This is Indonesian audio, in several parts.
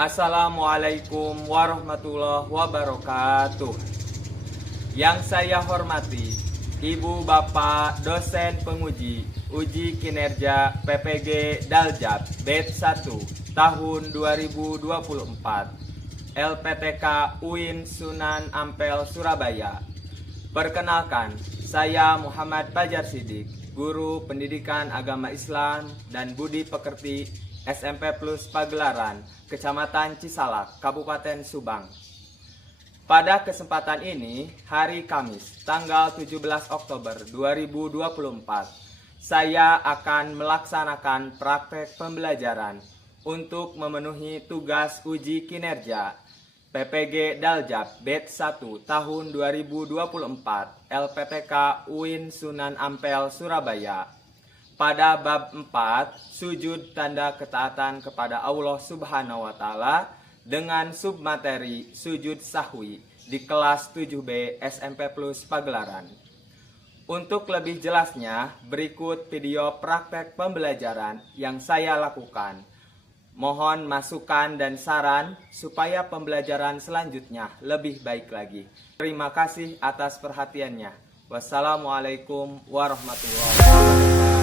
Assalamualaikum warahmatullahi wabarakatuh. Yang saya hormati Ibu Bapak dosen penguji uji kinerja PPG Daljab Batch 1 tahun 2024 LPTK UIN Sunan Ampel Surabaya. Perkenalkan, saya Muhammad Fajar Siddiq, Guru Pendidikan Agama Islam dan Budi Pekerti SMP Plus Pagelaran, Kecamatan Cisalak, Kabupaten Subang. Pada kesempatan ini, hari Kamis, tanggal 17 Oktober 2024, saya akan melaksanakan praktek pembelajaran untuk memenuhi tugas uji kinerja PPG Daljab Batch 1 tahun 2024 LPTK UIN Sunan Ampel Surabaya. Pada bab 4, sujud tanda ketaatan kepada Allah Subhanahu wa Ta'ala dengan submateri sujud sahwi di kelas 7B SMP Plus Pagelaran. Untuk lebih jelasnya, berikut video praktek pembelajaran yang saya lakukan. Mohon masukan dan saran supaya pembelajaran selanjutnya lebih baik lagi. Terima kasih atas perhatiannya. Wassalamualaikum warahmatullahi wabarakatuh.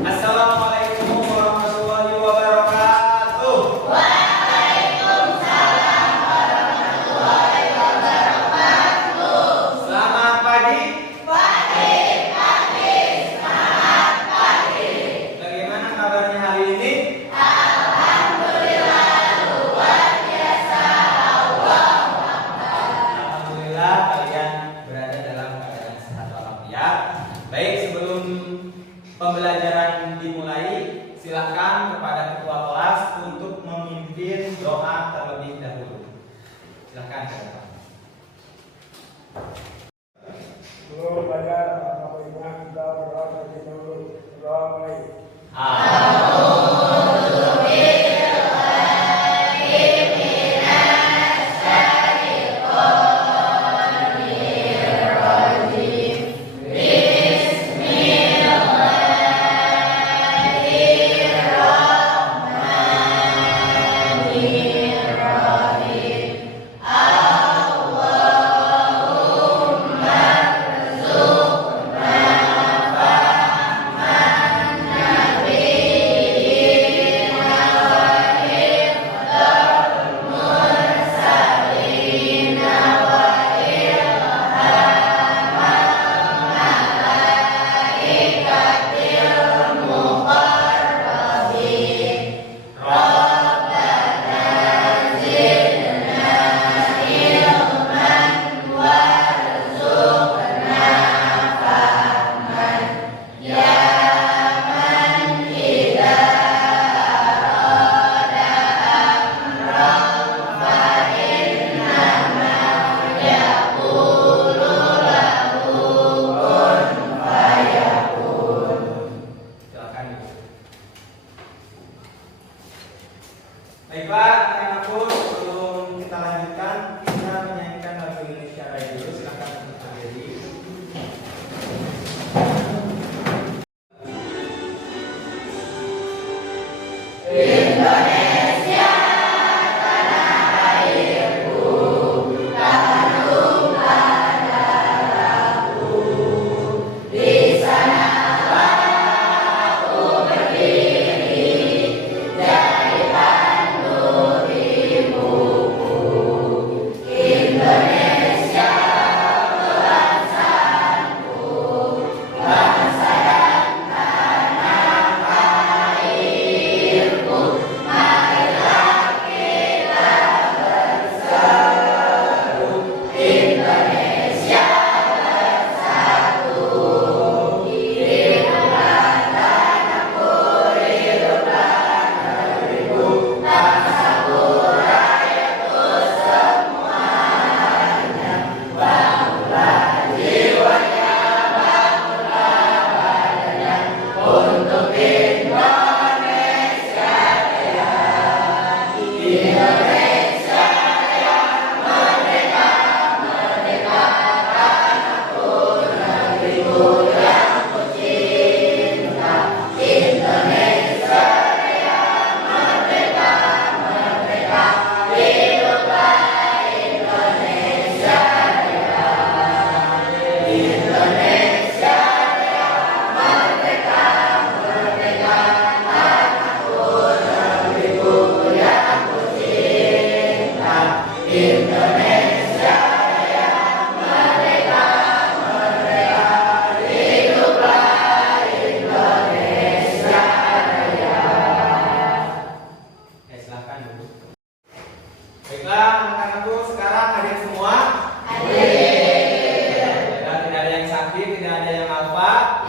Assalamualaikum warahmatullahi wabarakatuh. Waalaikumsalam warahmatullahi wabarakatuh. Selamat pagi. Pagi. Selamat pagi. Bagaimana kabarnya hari ini? Alhamdulillah luar biasa. Alhamdulillah kalian berada dalam keadaan sehat walafiat. Baik, sebelum pembelajaran dimulai, silakan kepada ketua kelas untuk memimpin doa terlebih dahulu. Silakan kepada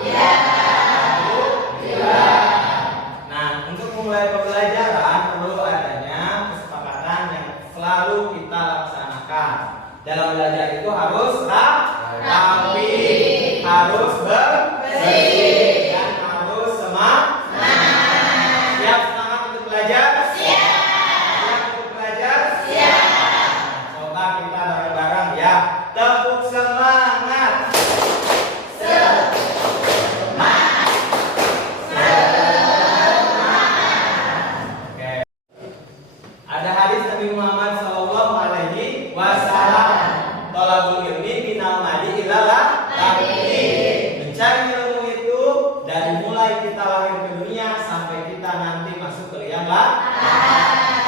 Ya. Nah, untuk memulai pembelajaran perlu adanya kesepakatan yang selalu kita laksanakan. Dalam belajar itu harus rapi, harus bersih, dan harus semangat. Siap semangat untuk belajar? Siap untuk belajar? Coba kita bareng-bareng ya. Tepuk semangat. Ada hadis Nabi Muhammad sallallahu alaihi wasallam, "Thalabul ilmi minal madi ilal lahir." Mencari ilmu itu dari mulai kita lahir ke dunia sampai kita nanti masuk ke liang lahat.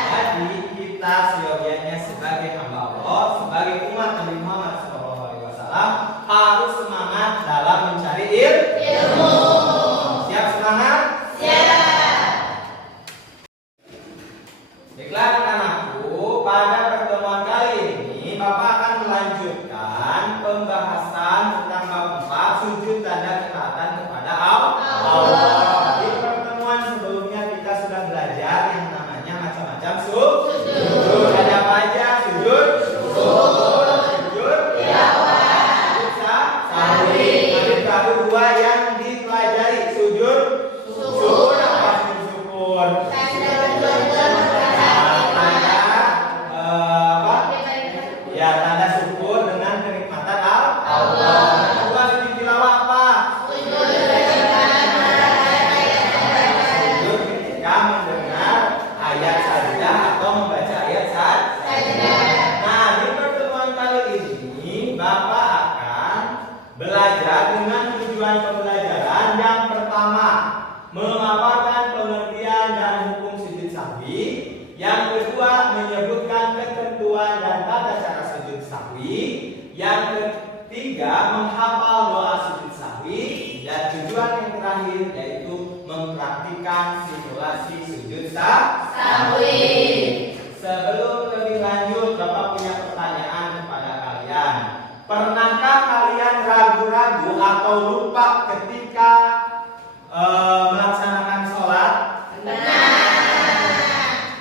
Jadi kita seyogianya sebagai hamba Allah, sebagai umat Nabi Muhammad sallallahu alaihi wasallam harus semangat dalam mencari ilmu. Siap semangat? Baiklah anak-anakku, pada pertemuan kali ini Bapak akan melanjutkan pembahasan tentang bab 4, sujud tanda ketaatan kepada Allah. Di pertemuan sebelumnya kita sudah belajar yang namanya macam-macam sujud. Ada apa aja? Sujud sahwi. Ada baru dua yang dipelajari, sujud syukur. Apa sujud syukur? Tanda syukur dengan kenikmatan Allah. Kedua, sujud tilawah apa? Sujud ketika mendengar ayat sajadah atau membaca ayat sajadah. Nah, di pertemuan kali ini Bapak akan belajar dengan tujuan pembelajaran. Yang pertama, memaparkan pengertian dan hukum sujud sahwi. Yang kedua, menyebutkan ketentuan dan tata cara sujud sahwi. Yang ketiga, menghafal doa sujud sahwi. Dan tujuan yang terakhir yaitu mempraktikkan simulasi sujud sahwi. Sebelum lebih lanjut, Bapak punya pertanyaan kepada kalian. Pernahkah kalian ragu-ragu atau lupa ketika melaksanakan sholat? Benar.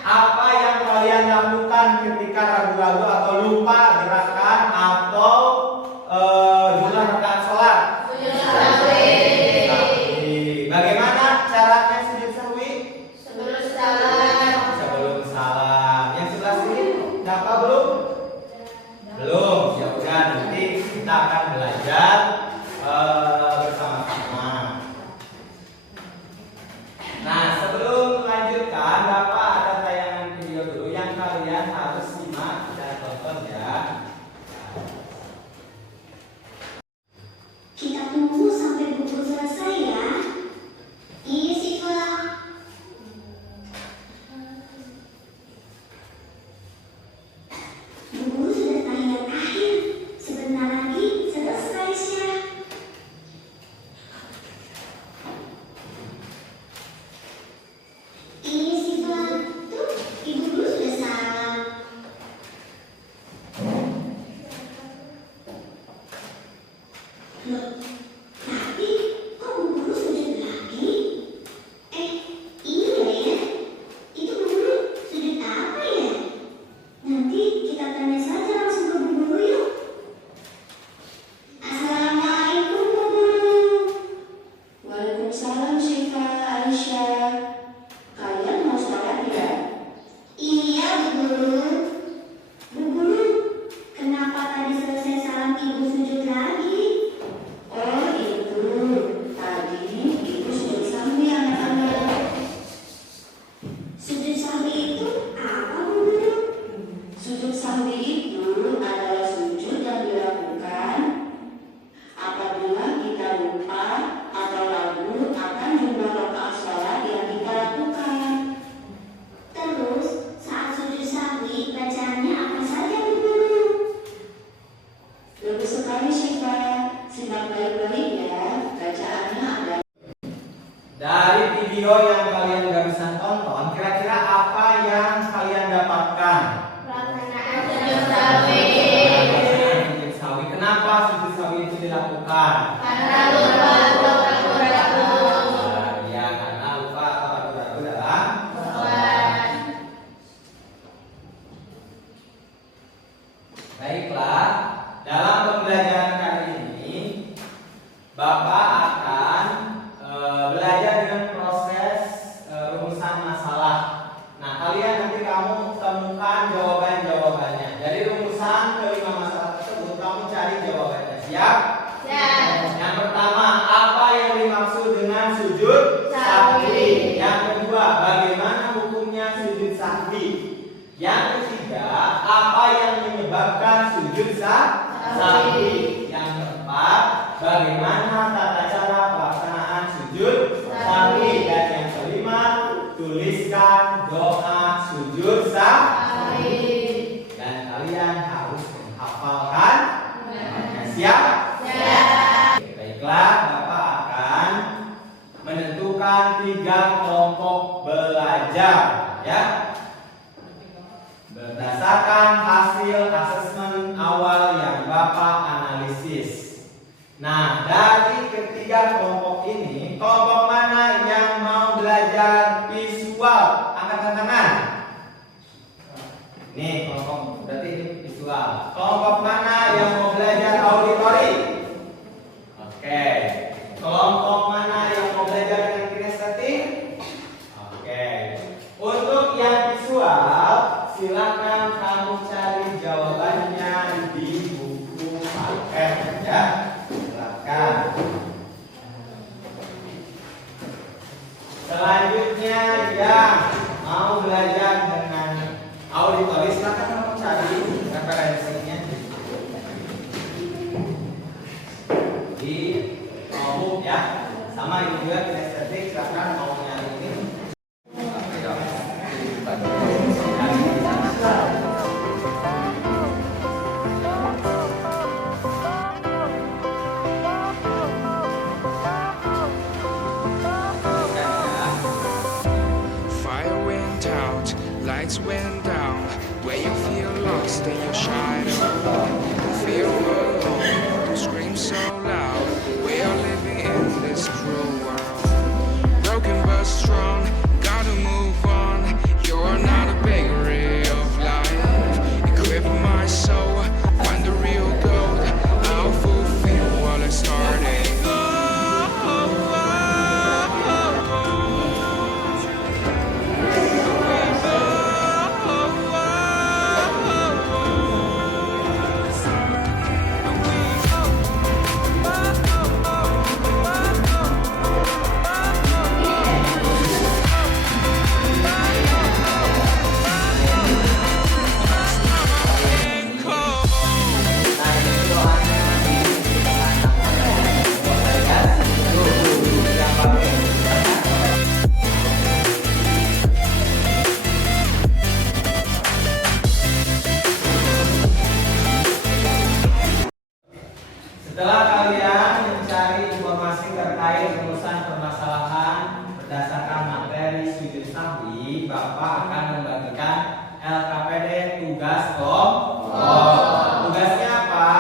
Apa yang kalian lakukan ketika ragu-ragu atau lupa gerakan atau jumlah rakaat sholat? Sujud sahwi. Bagaimana caranya sujud sahwi? Sebelum salam. Sebelum salam. Yang sebelah sini dapat belum? Belum. Ya udah, nanti kita akan belajar bersama-sama. Nah, sebelum melanjutkan, Bapak ada tayangan video dulu yang kalian harus simak dan tonton ya. Kita tunggu sampai buku selesai ya. Iya Siva. Bu Guru sudah tahiyat akhir. Sebentar lagi selesai Syah. Iya Siva. Tuh, Ibu Guru sudah salam. Loh, tapi kok Bu Guru sujud lagi? Iya ya. Itu Bu Guru sujud apa ya? Nanti kita tanya saja langsung ke Bu Guru yuk. Assalamualaikum Bu Guru. Waalaikumsalam Syifa, Aisyah. Kalian mau sholat ya? Iya Bu Guru. Bu Guru, kenapa tadi selesai salam Ibu sujud lagi? Oh itu, tadi ibu sujud sahwi anak-anak. Sujud sahwi itu apa Bu Guru? Sujud sahwi itu adalah sujud yang dilakukan apabila kita lupa atau ragu akan jumlah rakaat sholat yang kita lakukan. Terus saat sujud sahwi bacaannya apa saja Bu Guru? Bagus sekali Syifa, simak baik-baik ya. Bacaannya ada. Dari video yang kalian gak bisa tonton, kira-kira apa yang kalian dapatkan? Pelaksanaan sujud sahwi. Sujud sahwi. Kenapa sujud sahwi itu dilakukan? ragu-ragukan? Karena lupa atau ragu-ragu. Ya, karena lupa atau ragu-ragu dalam Sholat. Baiklah, dalam pembelajaran kali ini Bapak akan belajar dengan proses rumusan masalah. Nah, kalian nanti kamu temukan jawaban-jawabannya. Dari rumusan kelima masalah tersebut kamu cari jawabannya. Siap? Siap. Yang pertama, apa yang dimaksud dengan sujud sahwi? Yang kedua, bagaimana hukumnya sujud sahwi? Yang ketiga, apa yang menyebabkan sujud sahwi? Yang keempat, bagaimana tata cara pelaksanaan sujud sahwi? Dan yang kelima, tuliskan doa sujud sahwi. Dan kalian harus menghafalkan. Siap? Siap. Baiklah, Bapak akan menentukan 3 kelompok belajar, ya. Berdasarkan hasil asesmen awal yang Bapak analisis. Nah, dari ketiga kelompok ini, kelompok mana yang mau belajar visual? Angkat tangan. Nih, kelompok berarti ini visual. Kelompok mana yang mau belajar auditori? Oke. Kelompok mana yang mau belajar dengan kinestetik? Oke. Untuk yang visual, silakan kamu cari jawabannya di buku paket, ya. Silakan. Selanjutnya yang mau belajar dengan auditori, silakan kamu cari referensinya di buku, ya. Sama ini juga kinestetik, silakan mau nyari ini. Fire went out, lights went down. When you feel lost in your shadow, don't feel alone, don't scream so loud. We are living in this cruel world. Broken but strong, gotta move on. You're not a bakery of life. Equip my soul, find the real gold. I'll fulfill what I started. Setelah kalian mencari informasi terkait rumusan permasalahan berdasarkan materi sujud sahwi, Bapak akan membagikan LKPD tugas kelompok. Tugasnya apa?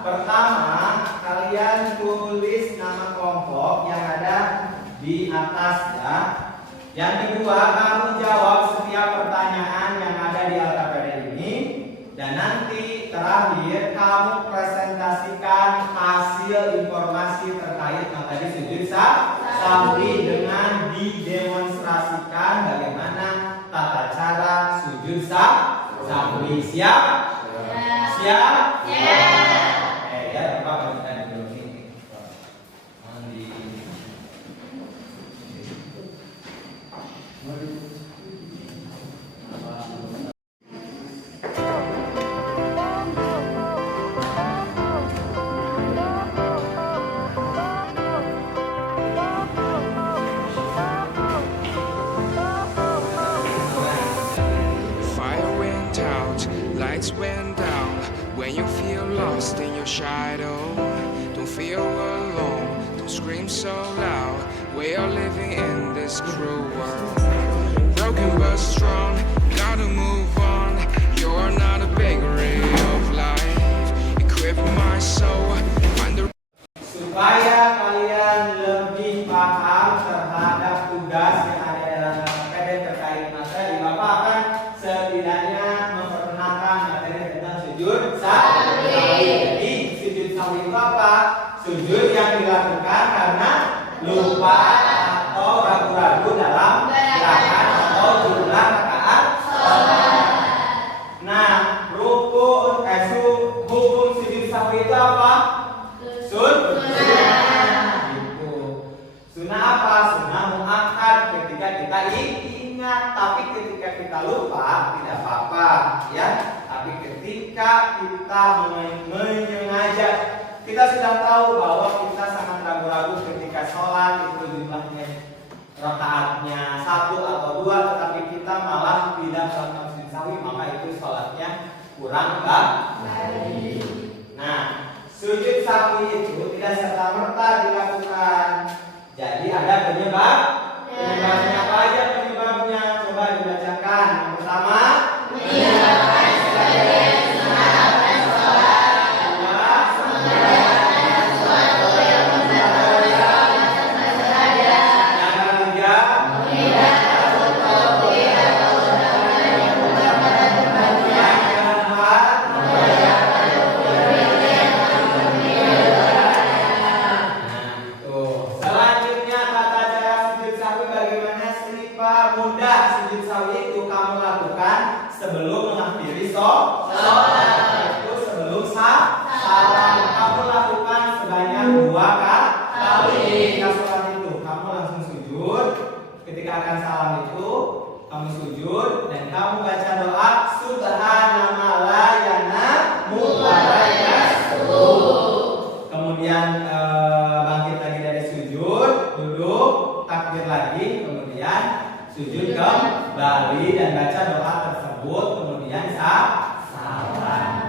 Pertama, kalian tulis nama kelompok yang ada di atas, ya. Yang kedua, kamu jawab setiap pertanyaan yang ada di LKPD ini. Dan nanti terakhir kamu presentasikan hasil informasi terkait materi sujud sahwi dengan didemonstrasikan bagaimana tata cara sujud sahwi. Siap? Siap? Ya, Bapak bagikan dulu ini. Fire went out, lights went down. When you feel lost in your shadow, don't feel alone, don't scream so loud. We are living in this cruel world. Broken but strong, gotta move on. You're not a bakery of life. Equip my soul, find the supaya kalian lebih paham terhadap tugas yang ada dalam KKN terkait materi, Bapak akan setidaknya memperkenalkan materi tentang sujud sahwi. Jadi sujud sahwi itu apa? Sujud yang dilakukan karena lupa atau ragu-ragu dalam gerakan atau jumlah rakaat sholat. Nah, hukum sujud sahwi itu apa? Sunnah. Gitu. Sunnah apa? Sunnah muakkad, ketika kita ingat, tapi ketika kita lupa tidak apa-apa, ya. Tapi ketika kita menyengaja, kita sudah tahu bahwa kita sangat ragu-ragu ketika sholat itu jumlahnya rakaatnya 1 atau 2, tetapi kita malah tidak melakukan sujud sahwi, maka itu sholatnya kurang baik. Nah, sujud sahwi itu tidak serta-merta dilakukan. Jadi ada penyebab. Penyebabnya apa aja penyebabnya? Coba dibacakan. Yang pertama, meninggalkan sebagian sunat sholat. Kedua, mengerjakan sesuatu yang membatalkan saja. Yang ketiga, menghindar untuk tidak melakukan yang merupakan tempatnya. Yang keempat, mengerjakan hukum yang selanjutnya tata cara sujud sahwi bagaimana sih Pak? Mudah. Sujud sahwi itu kamu lakukan sebelum mengakhiri sholat, yaitu sebelum salam. Kamu lakukan sebanyak 2 kali. Ketika sholat itu kamu langsung sujud, ketika akan salam itu kamu sujud dan kamu baca doa subhanallah la yanamu wa la yasruh. Kemudian bangkit lagi dari sujud, duduk, takbir lagi, kemudian sujud kembali dan baca doa tersebut, kemudian salam.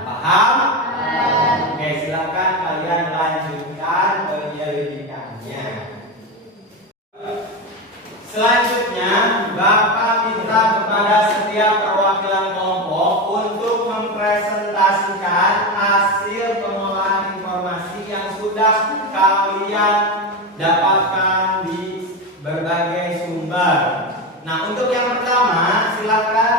Paham? Oke, silakan kalian lanjutkan penyelidikannya. Selanjutnya, Bapak minta kepada setiap perwakilan kelompok untuk mempresentasikan hasil pengolahan informasi yang sudah kalian dapatkan di berbagai sumber. Nah, untuk yang pertama, silakan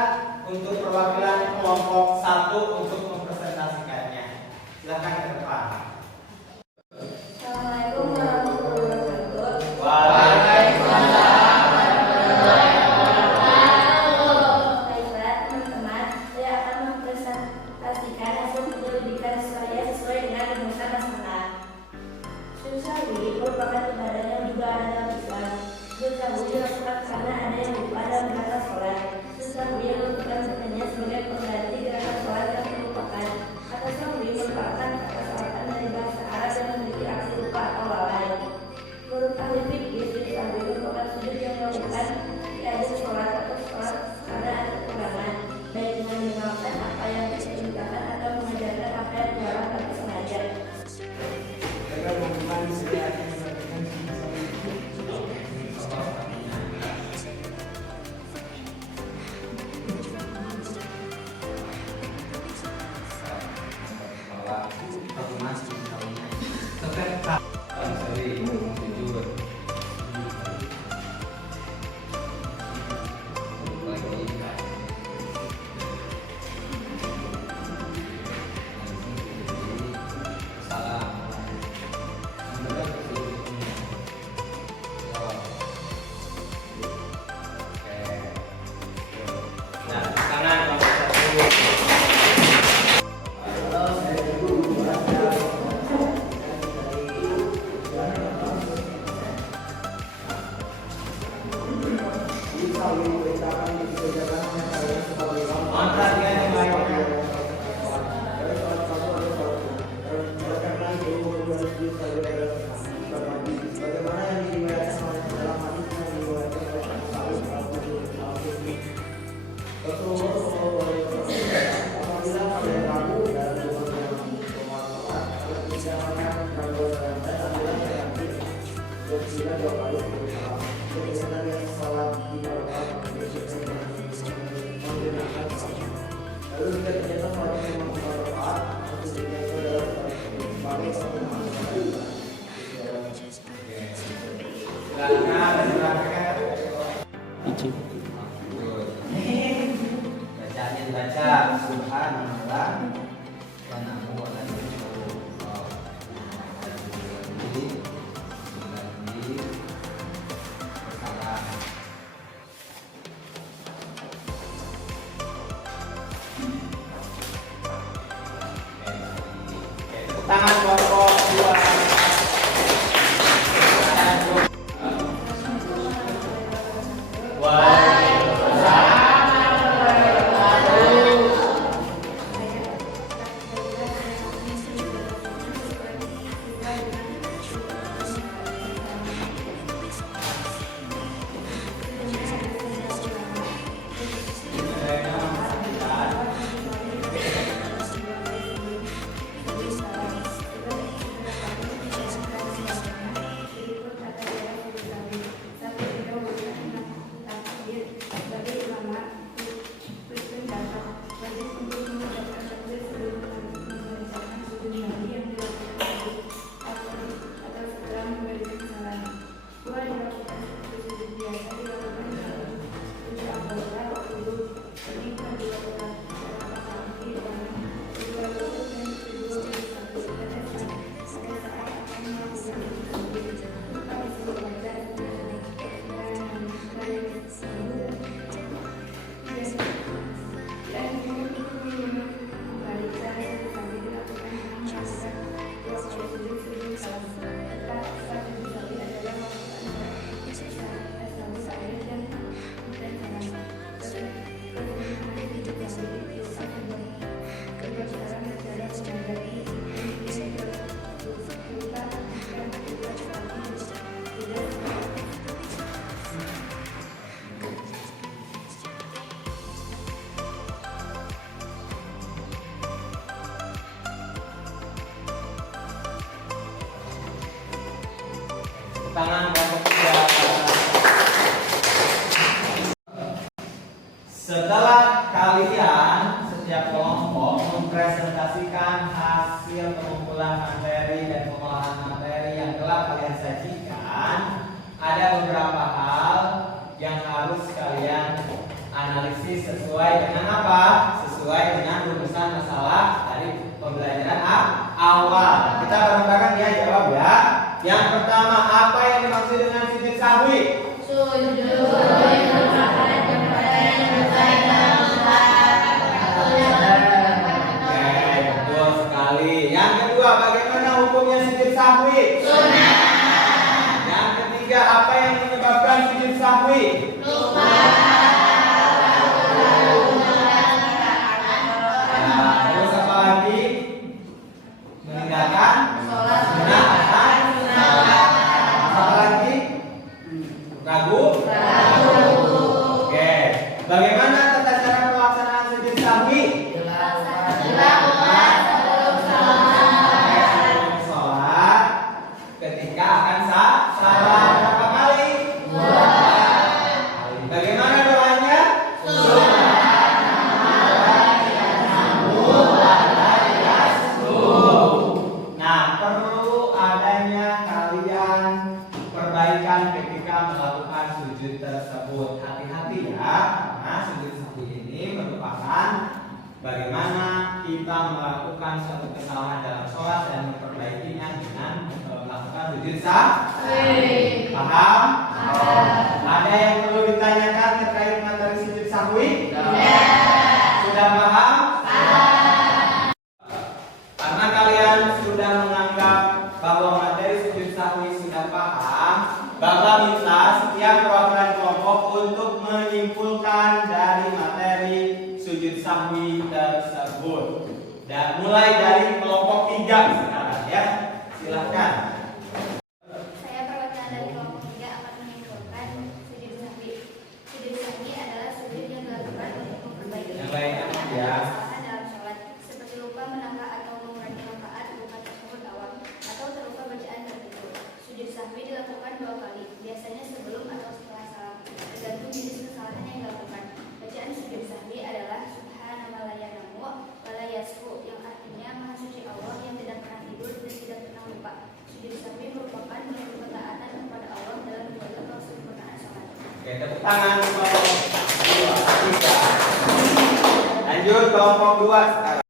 untuk perwakilan kelompok 1 untuk mempresentasikannya. Silakan ke depan. Assalamualaikum warahmatullahi wabarakatuh. Waalaikumsalam. Baiklah teman-teman, saya akan mempresentasikan hasil penyelidikan saya sesuai dengan rumusan nasional. Sujud sahwi merupakan ibadah yang juga ada dalam Islam. Sujud sahwi dilakukan karena ada yang lupa dalam gerakan sholat. Sujud sahwi dilakukan sebenarnya sebagai pengganti gerakan sholat yang terlupakan. Kata sahwi merupakan kata serapan dari bahasa Arab yang memiliki arti lupa atau lalai. Menurut ahli fikih, sujud sahwi merupakan sujud yang dilakukan di akhir sholat atau sholat karena ada kekurangan, baik dengan mengenalkan apa yang diperintahkan atau mengajarkan apa yang dilarang tanpa sengaja. wajib. Bacanya dibaca subhanallah wa namu wa la tangan kelompok dua. Tangan kelompok tiga. Setelah kalian setiap kelompok mempresentasikan hasil pengumpulan materi dan pengolahan materi yang telah kalian sajikan, ada beberapa hal yang harus kalian analisis sesuai dengan apa? Sesuai dengan rumusan masalah dari pembelajaran awal. Kita bareng-bareng ya jawab ya. Yang pertama, apa yang dimaksud dengan sujud sahwi? Sujud merupakan ibadah yang berkaitan Oke, betul sekali. Yang kedua, bagaimana hukumnya sujud sahwi? sunnah. Yang ketiga, apa yang menyebabkan sujud sahwi? Lupa. Nah, terus apa lagi? Meninggalkan Sholat sunnah. Apa lagi? Ragu? Oke. Bagaimana tata cara pelaksanaan sujud sahwi? dilakukan sebelum Sebelum sholat, ketika akan salat berapa kali? 2 kali. Bagaimana doanya? Nah, perlu adanya kalian perbaikan ketika melakukan sujud tersebut. Hati-hati ya, karena sujud sahwi ini merupakan bagaimana kita melakukan suatu kesalahan dalam sholat dan memperbaikinya dengan melakukan sujud sahwi. Paham? Ada yang perlu ditanyakan terkait materi sujud sahwi? Sudah paham? Karena kalian sudah menganggap bahwa materi sujud sahwi sudah paham, Bapak minta setiap perwakilan kelompok untuk menyimpulkan dari materi sujud sahwi tersebut. Dan mulai dari kelompok 3 sekarang ya. Silahkan. Saya perwakilan dari kelompok 3 akan menyimpulkan sujud sahwi. Sujud sahwi adalah sujud yang dilakukan untuk memperbaiki Yang baik ya. kesalahan dalam sholat, seperti lupa menambah atau mengurangi rakaat bukan tersebut awal atau terlupa bacaan tertentu. Sujud sahwi dilakukan 2 kali, biasanya sebelum atau setelah salam, tergantung jenis kesalahan yang dilakukan. Bacaan sujud sahwi adalah subhanallah la yanamu wa la yasfu, yang artinya Oke, tepuk tangan kelompok 2, 3. Lanjut kelompok 2 sekarang.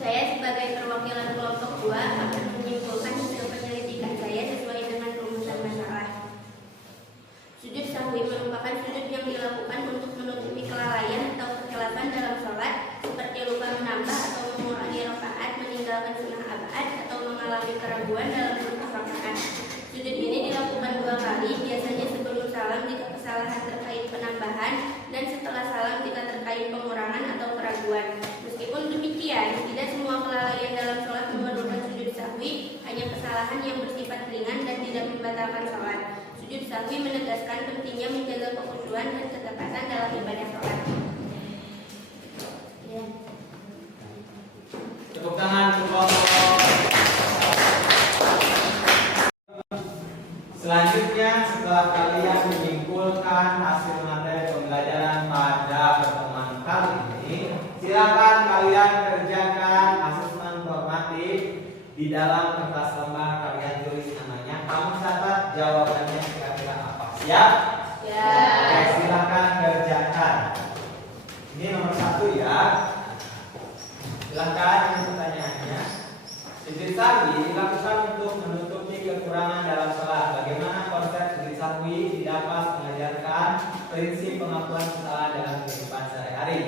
Saya sebagai perwakilan kelompok 2 akan menyimpulkan hasil penyelidikan saya sesuai dengan rumusan masalah. Sujud sahwi merupakan sujud yang dilakukan untuk menutupi kelalaian atau kekhilafan dalam sholat, seperti lupa menambah atau mengurangi rakaat, meninggalkan sunnah abad, atau mengalami keraguan dalam bentuk rakaat. Sujud ini dilakukan 2 kali, biasanya sebelum salam jika kesalahan terkait penambahan, dan setelah salam jika terkait pengurangan atau keraguan. Meskipun demikian, tidak semua kelalaian dalam sholat memerlukan sujud sahwi, hanya kesalahan yang bersifat ringan dan tidak membatalkan sholat. Sujud sahwi menegaskan pentingnya menjaga kekhusyuan dan ketepatan dalam ibadah sholat. Ya. Tepuk tangan kelompok. Selanjutnya, setelah kalian menyimpulkan hasil materi pembelajaran pada pertemuan kali ini, silakan kalian kerjakan asesmen formatif di dalam kertas lembar. Kalian tulis namanya, kamu catat jawabannya kira-kira apa. Siap? Ya. Oke, silakan kerjakan. Ini nomor 1 ya. Silakan, ini pertanyaannya. Sujud sahwi dilakukan untuk menutupi kekurangan dalam sholat. Bagaimana konsep sujud sahwi didapat mengajarkan prinsip pengakuan kesalahan dalam kehidupan sehari-hari?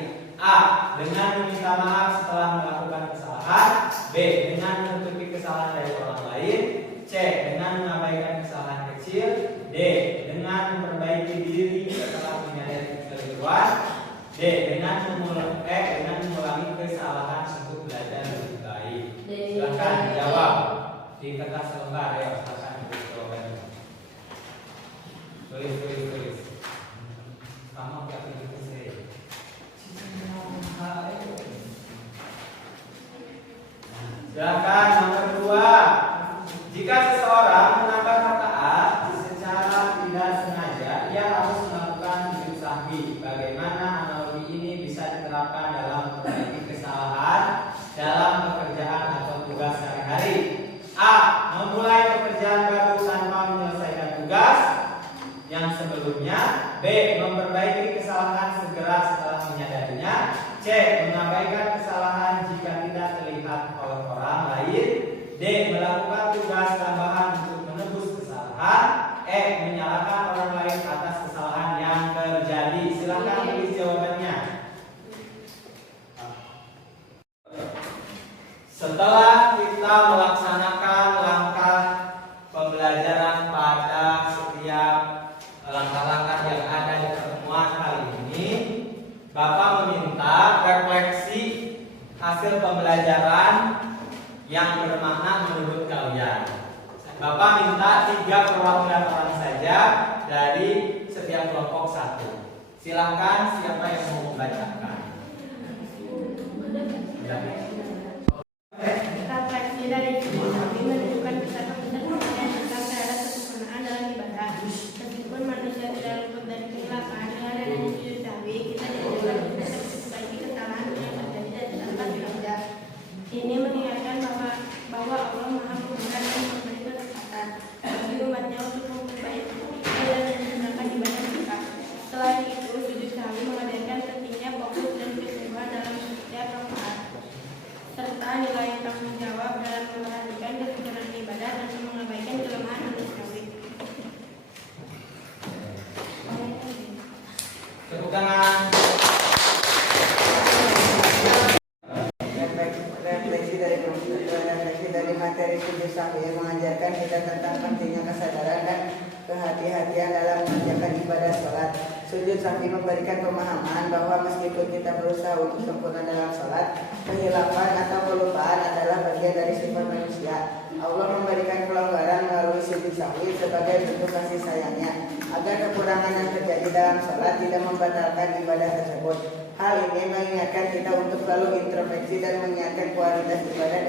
A. Dengan meminta maaf setelah melakukan kesalahan. B. Dengan menutupi kesalahan dari orang lain. C. Dengan mengabaikan kesalahan kecil. D. Dengan memperbaiki diri setelah menyadari kekeliruan. D. Dengan mengulangi kesalahan untuk belajar lebih baik. Silakan jawab di kertas lembar ya. Silakan tulis jawabannya. Tulis. Kamu nggak pilih saya. Silakan nomor 2. Jika seseorang menambah rakaat secara tidak sengaja, ia harus melakukan sujud sahwi. Bagaimana analogi ini bisa diterapkan dalam memperbaiki kesalahan dalam pekerjaan atau tugas sehari-hari? A. Memulai pekerjaan baru tanpa menyelesaikan tugas yang sebelumnya. B. Memperbaiki kesalahan segera setelah menyadarinya. C. Mengabaikan kesalahan jika tidak terlihat oleh orang lain. D. Melakukan tugas tambahan untuk menebus kesalahan. E. Menyalahkan orang lain atas kesalahan yang terjadi. Silakan tulis jawabannya. Setelah kita melaksanakan langkah pembelajaran pada setiap langkah-langkah yang ada di pertemuan kali ini, Bapak meminta refleksi hasil pembelajaran yang bermakna menurut kalian. Bapak minta 3 perwakilan orang saja dari setiap kelompok 1. Silakan, siapa yang mau membacakan? Refleksi dari sujud sahwi menunjukkan kesadaran tentang terhadap kesempurnaan dalam ibadah. Meskipun manusia tidak luput dari kecelakaan, dengan adanya sujud sahwi kita diajarkan untuk memperbaiki kesalahan yang terjadi dan tanpa sengaja. Ini mengingatkan bahwa Allah Maha Pemurah dan memberi kesempatan bagi umatnya untuk memperbaiki dan menyempurnakan ibadah kita. Selain itu, sujud sahwi mengajarkan pentingnya fokus dan kesungguhan dalam setiap rakaat, serta nilai tanggung jawab dalam memperhatikan kesempurnaan ibadah dan mengabaikan kelemahan manusiawi. Tepuk tangan. Refleksi dari materi sujud sahwi yang mengajarkan kita tentang pentingnya kesadaran dan kehati-hatian dalam mengerjakan ibadah sholat. Sujud sahwi memberikan pemahaman bahwa meskipun kita berusaha untuk sempurna dalam sholat, kehilafan atau kelupaan adalah bagian dari sifat manusia. Allah memberikan kelonggaran melalui sujud sahwi sebagai bentuk kasih sayangnya, agar kekurangan yang terjadi dalam sholat tidak membatalkan ibadah tersebut. Hal ini mengingatkan kita untuk selalu introspeksi dan mengingatkan kualitas ibadah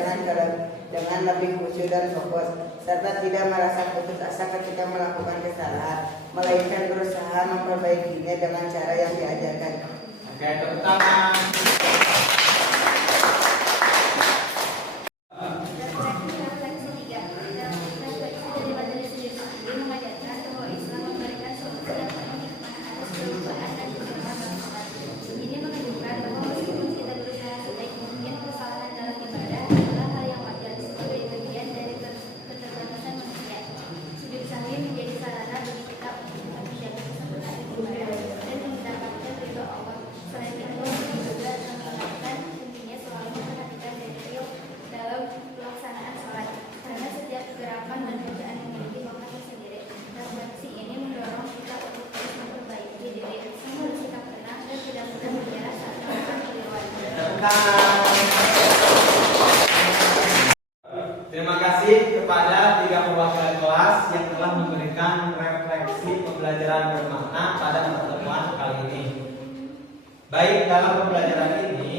dengan lebih khusyuk dan fokus, serta tidak merasa putus asa ketika melakukan kesalahan, melainkan berusaha memperbaikinya dengan cara yang diajarkan. Oke, tepuk tangan. Refleksi 3. Refleksi dari materi sujud sahwi mengajarkan bahwa Islam memberikan solusi yang penuh hikmah tangan. Terima kasih kepada 3 perwakilan kelas yang telah memberikan refleksi pembelajaran bermakna pada pertemuan kali ini. Baik, dalam pembelajaran ini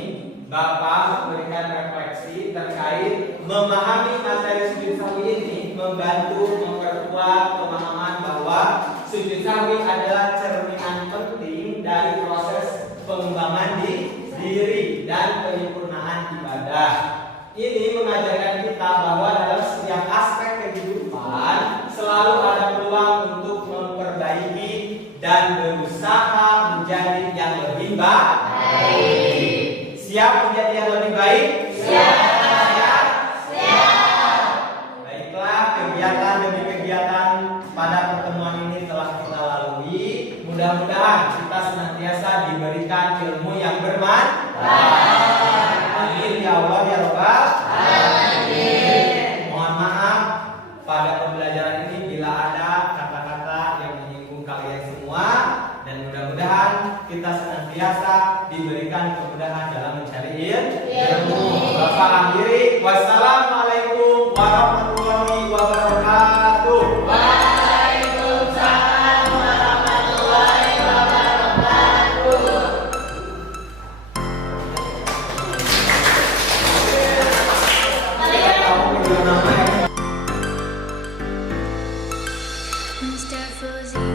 Bapak memberikan refleksi terkait memahami materi sujud sahwi ini membantu memperkuat pemahaman bahwa sujud sahwi adalah cerminan penting dari proses pengembangan diri dan penyempurnaan ibadah. Ini mengajarkan kita bahwa dalam setiap aspek kehidupan selalu ada peluang untuk memperbaiki dan berusaha menjadi yang lebih baik. Siap menjadi yang lebih baik? Siap. Baiklah, kegiatan demi kegiatan pada pertemuan ini telah kita lalui. Mudah-mudahan kita senantiasa diberikan ilmu yang bermanfaat. Amin ya Allah ya Rabbal alamin. Mohon maaf pada pembelajaran ini bila ada kata-kata yang menyinggung kalian semua, dan mudah-mudahan kita senantiasa diberikan kemudahan dalam mencari ilmu. Bapak akhiri, wassalamualaikum warahmatullahi wabarakatuh. Waalaikumsalam warahmatullahi wabarakatuh. Mr. Fuzzy.